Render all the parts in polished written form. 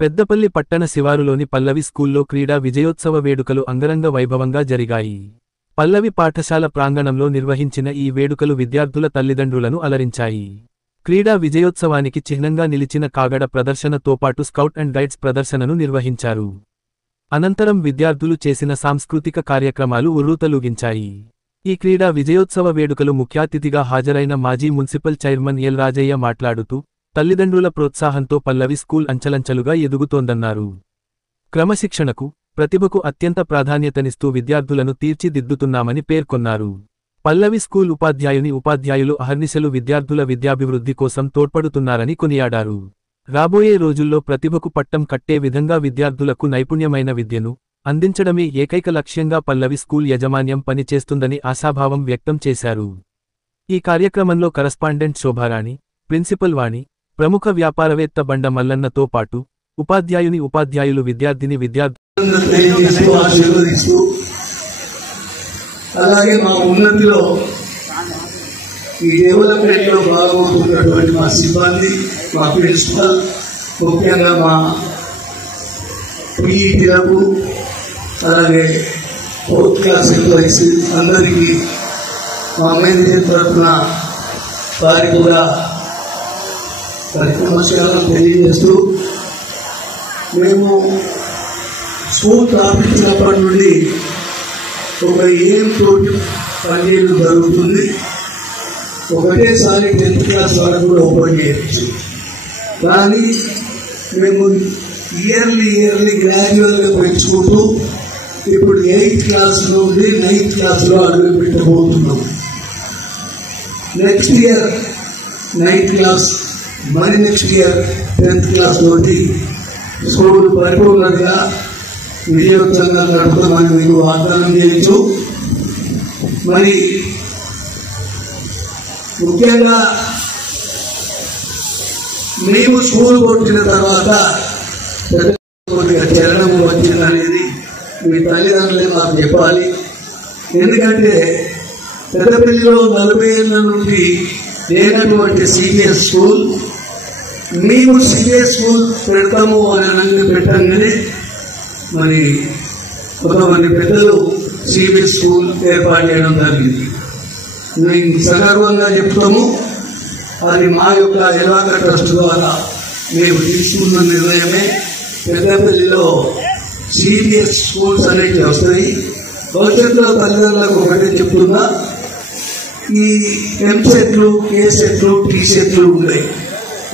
పెద్దపల్లి పట్టణ శివారులోని పల్లవి స్కూల్లో క్రీడా విజయోత్సవ వేడుకలు అంగరంగ వైభవంగా జరిగాయి. పల్లవి పాఠశాల ప్రాంగణంలో నిర్వహించిన ఈ వేడుకలు విద్యార్థుల తల్లిదండ్రులను అలరించాయి. క్రీడా విజయోత్సవానికి చిహ్నంగా నిలిచిన కాగడ ప్రదర్శనతో పాటు స్కౌట్ అండ్ గైడ్స్ ప్రదర్శనను నిర్వహించారు. అనంతరం విద్యార్థులు చేసిన సాంస్కృతిక కార్యక్రమాలు ఉర్రూతలూగించాయి. ఈ క్రీడా విజయోత్సవ వేడుకలు ముఖ్యాతిథిగా హాజరైన మాజీ మున్సిపల్ చైర్మన్ ఎల్ రాజయ్య మాట్లాడుతూ, తల్లిదండ్రుల ప్రోత్సాహంతో పల్లవి స్కూల్ అంచెలంచెలుగా ఎదుగుతోందన్నారు. క్రమశిక్షణకు, ప్రతిభకు అత్యంత ప్రాధాన్యతనిస్తూ విద్యార్థులను తీర్చిదిద్దుతున్నామని పేర్కొన్నారు. పల్లవి స్కూల్ ఉపాధ్యాయులు అహర్నిశలు విద్యార్థుల విద్యాభివృద్ధి కోసం తోడ్పడుతున్నారని కొనియాడారు. రాబోయే రోజుల్లో ప్రతిభకు పట్టం కట్టే విధంగా విద్యార్థులకు నైపుణ్యమైన విద్యను అందించడమే ఏకైక లక్ష్యంగా పల్లవి స్కూల్ యాజమాన్యం పనిచేస్తుందని ఆశాభావం వ్యక్తం చేశారు. ఈ కార్యక్రమంలో కరస్పాండెంట్ శోభారాణి, ప్రిన్సిపల్ వాణి, ప్రముఖ వ్యాపారవేత్త బండ మల్లన్నతో పాటు ఉపాధ్యాయులు అలాగే మా ఉన్నతిలో ఈ డెవలప్మెంట్ లో భాగమవుతున్నటువంటి మా సిబ్బంది, మా ప్రిన్సిపల్, ముఖ్యంగా మా పీఈటీలకు, అలాగే 4th క్లాస్ ఎంప్లాయీస్ అందరికీ మా మేనేజర్ తరఫున వారికి కూడా నమస్కారం తెలియజేస్తూ, మేము స్కూల్ స్థాపించినప్పటి నుండి ఒక ఏం తోటి పనిచేయడం జరుగుతుంది. ఒకటేసారి 10th క్లాస్ వరకు కూడా ఓపెన్ చేయొచ్చు, కానీ మేము ఇయర్లీ గ్రాడ్యువల్గా పెంచుకుంటూ ఇప్పుడు 8th క్లాస్ నుండి 9th క్లాస్లో అడుగు పెట్టబోతున్నాం. నెక్స్ట్ ఇయర్ 9th క్లాస్, మరి నెక్స్ట్ ఇయర్ 10th క్లాస్ నుండి స్కూల్ పరిపూర్ణంగా విజయోత్సవంగా నడుపుతామని మీకు వాగ్దానం చేయొచ్చు. మరి ముఖ్యంగా మేము స్కూల్ కొట్టిన తర్వాత కొద్దిగా చలనం వచ్చిందనేది మీ తల్లిదండ్రులే మాకు చెప్పాలి. ఎందుకంటే పెద్దపల్లిలో 40 ఏళ్ల నుండి లేనటువంటి సిబిఎస్ స్కూల్ మేము సిబిఎస్ స్కూల్ పెడతాము అని పెట్టంగానే మరి కొంతమంది పెద్దలు సిబిఎస్ స్కూల్ ఏర్పాటు చేయడం జరిగింది. మేము సగర్వంగా చెప్తాము, అది మా యొక్క ఎలాగ ట్రస్ట్ ద్వారా మేము తీసుకున్న నిర్ణయమే. పెద్దపల్లిలో సిబిఎస్ స్కూల్స్ అనేవి వస్తాయి. భవిష్యత్తులో తల్లిదండ్రులకు ఒకటే చెప్తున్నా, ఈ ఎంసెట్లు, కేసెట్లు, టీసెట్లు ఉన్నాయి,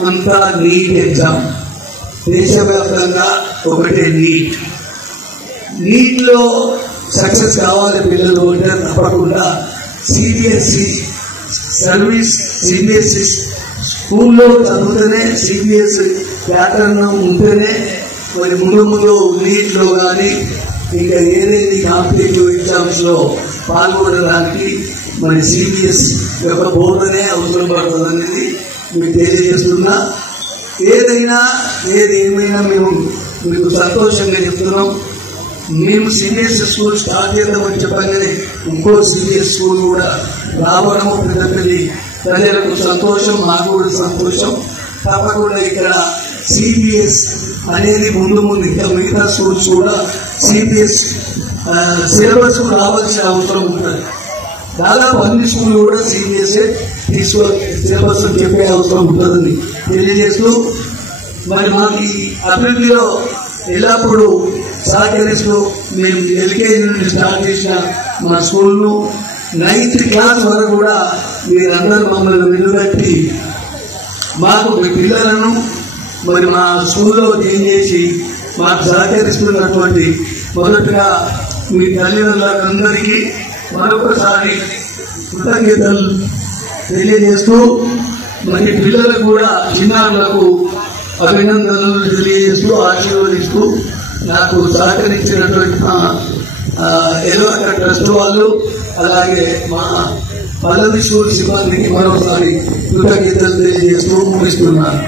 అంతా నీట్ ఎగ్జామ్. దేశవ్యాప్తంగా ఒకటే నీట్లో సక్సెస్ కావాలి పిల్లలు అంటే తప్పకుండా సిబిఎస్ఈ సర్వీస్, సిబిఎస్ఈ స్కూల్లో చదివితేనే, సిబిఎస్ఈ ప్యాటర్న్ ఉంటేనే మరి ముందు నీట్లో కానీ ఇంకా ఏదైతే కాంపిటేటివ్ ఎగ్జామ్స్ లో పాల్గొనడానికి మరి సిబిఎస్ యొక్క బోధనే అవసరం పడుతుంది అనేది మీకు తెలియజేస్తున్నా. ఏదేమైనా మేము మీకు సంతోషంగా చెప్తున్నాం. మేము సిబిఎస్ఈ స్కూల్ స్టార్ట్ చేద్దామని చెప్పగానే ఇంకో సిబిఎస్ స్కూల్ కూడా రావడం పెద్దపల్లి ప్రజలకు సంతోషం, మాకు కూడా సంతోషం. తప్పకుండా ఇక్కడ సిబిఎస్ అనేది ముందు ఇంకా మిగతా స్కూల్స్ కూడా సిబిఎస్ సిలబస్ రావాల్సిన అవసరం ఉంటుంది. దాదాపు అన్ని స్కూళ్ళు కూడా సిబిఎస్ఏ సిలబస్ చెప్పే అవసరం ఉంటుందని తెలియజేస్తూ, మరి మాకు ఈ అభివృద్ధిలో ఎల్లప్పుడూ సహకరిస్తూ మేము ఎల్కేజీ నుండి స్టార్ట్ చేసిన మా స్కూల్ను 9th క్లాస్ వరకు కూడా మీరందరూ మమ్మల్ని నిలబెట్టి మాకు మీ పిల్లలను మరి మా స్కూల్లో జాయిన్ చేసి మాకు సహకరిస్తున్నటువంటి మొదటగా మీ తల్లిదండ్రులందరికీ మరొకసారి కృతజ్ఞతలు తెలియజేస్తూ, మరి పిల్లలకు కూడా చిన్నారులకు అభినందనలు తెలియజేస్తూ ఆశీర్వదిస్తూ నాకు సహకరించినటువంటి ఎరువక ట్రస్ట్ వాళ్ళు, అలాగే మా పల్లవి స్కూల్ సిబ్బందికి మరోసారి కృతజ్ఞతలు తెలియజేస్తూ ముగిస్తున్నాను.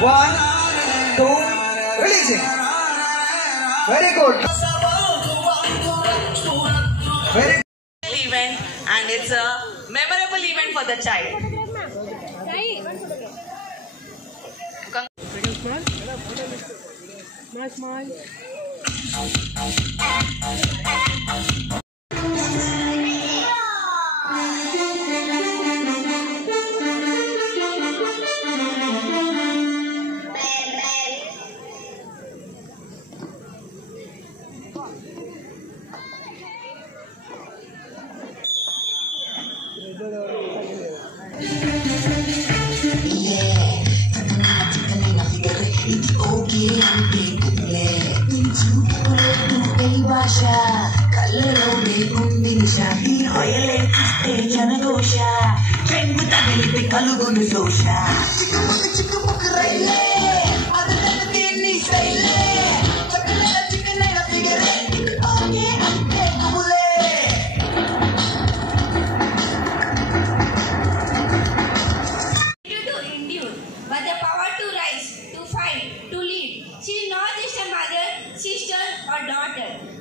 One, two, releasing. Very good. Very good. Event, and it's a memorable event for the child.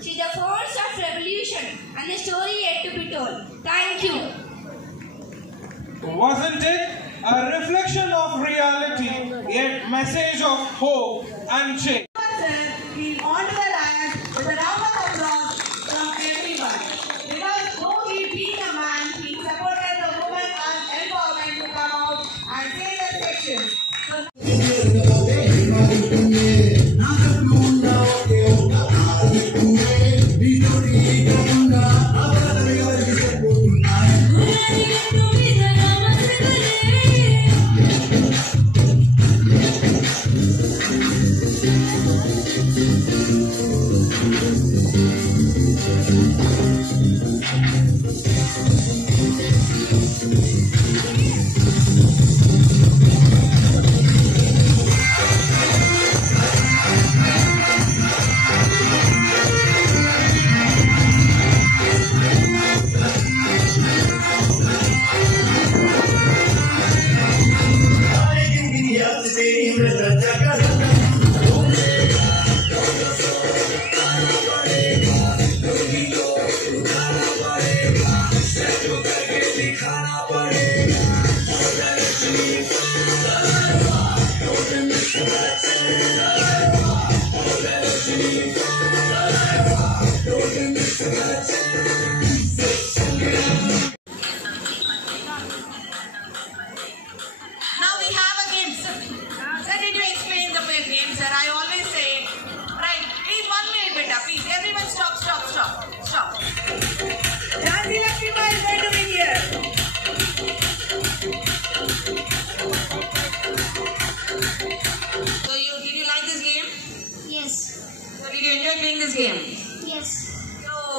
She's the force of revolution and the story yet to be told. Thank you. Wasn't it a reflection of reality, yet message of hope and change? He's on to the land with a round of applause from everyone. Because though he being a man, he supported the women and empowerment to come out and say their section.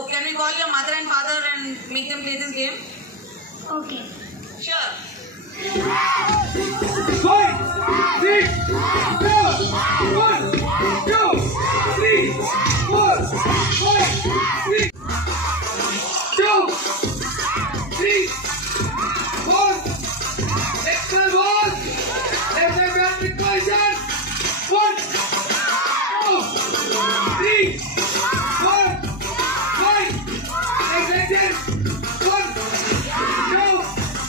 Can we call your mother and father and make them play this game? Okay. Sure. 5, 6, 7, 1, 2, 3, 4, 5, 6, 2, 3, 4. Excellent one. Let's have a big question. 1, 2, 3, 4, 5. Next section. 1, 2,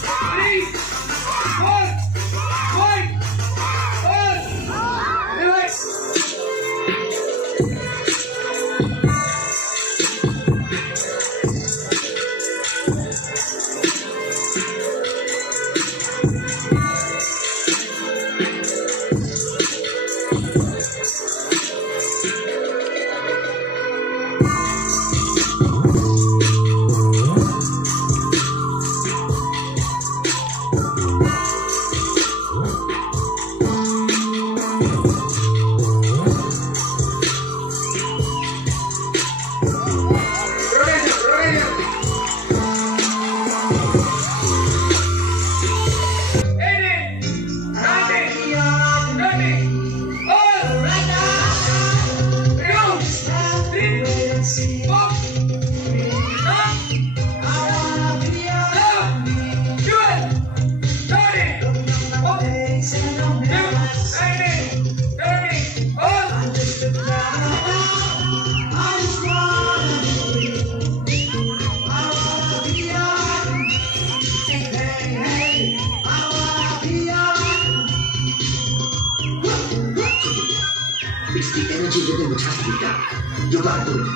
It's the energy within which has to be done. You gotta do it.